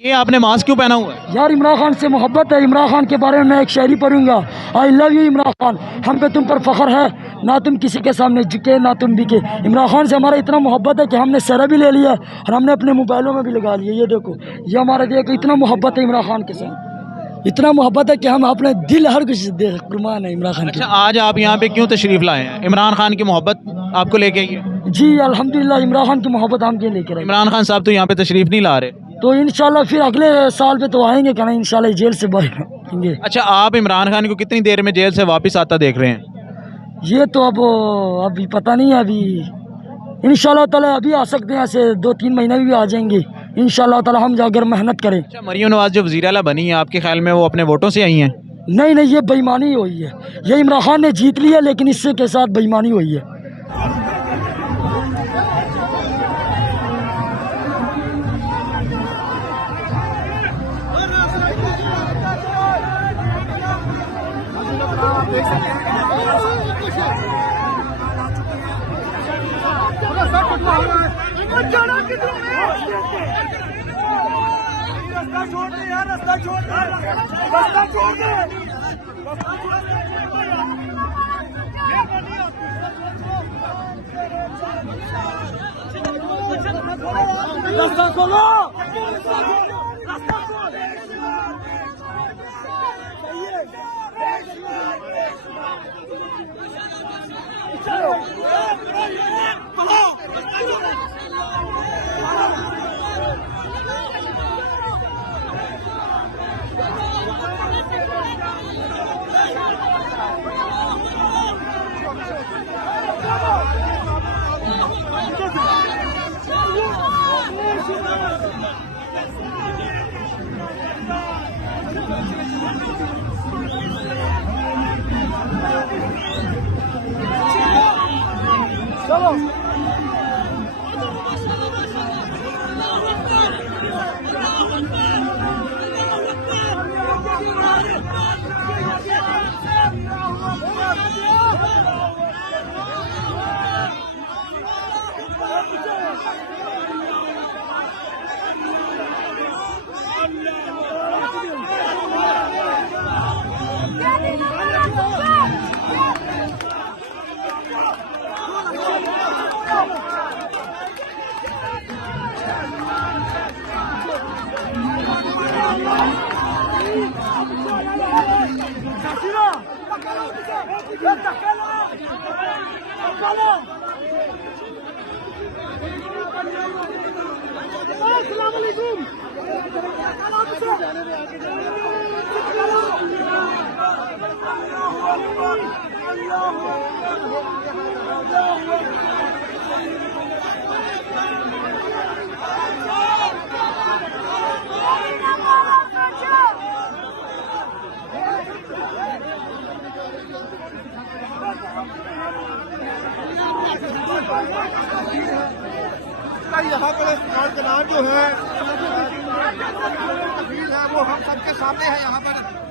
ये आपने मास्क क्यों पहना हुआ है? यार इमरान खान से मोहब्बत है। इमरान खान के बारे में मैं एक शायरी पढ़ूंगा। I love you Imran Khan, हम पे तुम पर फख्र है, ना तुम किसी के सामने झुके ना तुम बिके। इमरान खान से हमारा इतना मोहब्बत है कि हमने सहरा भी ले लिया और हमने अपने मोबाइलों में भी लगा लिया। ये देखो, ये हमारे देखो इतना मोहब्बत है इमरान खान के साथ, इतना मोहब्बत है कि हम अपने दिल हर कुछ कुर्बान है इमरान खान के। अच्छा, आज आप यहाँ पे क्यों तशरीफ लाए हैं? इमरान खान की मोहब्बत आपको लेके आई है? जी अल्हम्दुलिल्लाह, इमरान खान की मोहब्बत हम के लेकर आए। इमरान खान साहब तो यहाँ पे तशरीफ नहीं ला रहे। तो इंशाल्लाह फिर अगले साल पे तो आएंगे क्या, नहीं इंशाल्लाह जेल से बाहर आएंगे। अच्छा, आप इमरान खान को कितनी देर में जेल से वापस आता देख रहे हैं? ये तो अब अभी पता नहीं है। अभी इंशाल्लाह ताला अभी आ सकते हैं, ऐसे 2-3 महीने भी आ जाएंगे इंशाल्लाह ताला, हम अगर मेहनत करें। अच्छा, मरियम नवाज जो वज़ीर आला बनी है, आपके ख्याल में वो अपने वोटों से आई हैं? नहीं नहीं, ये बेईमानी हुई है। ये इमरान खान ने जीत लिया लेकिन इससे के साथ बेईमानी हुई है। यहाँ पर कारकुनान जो है वो हम सबके सामने है यहाँ पर।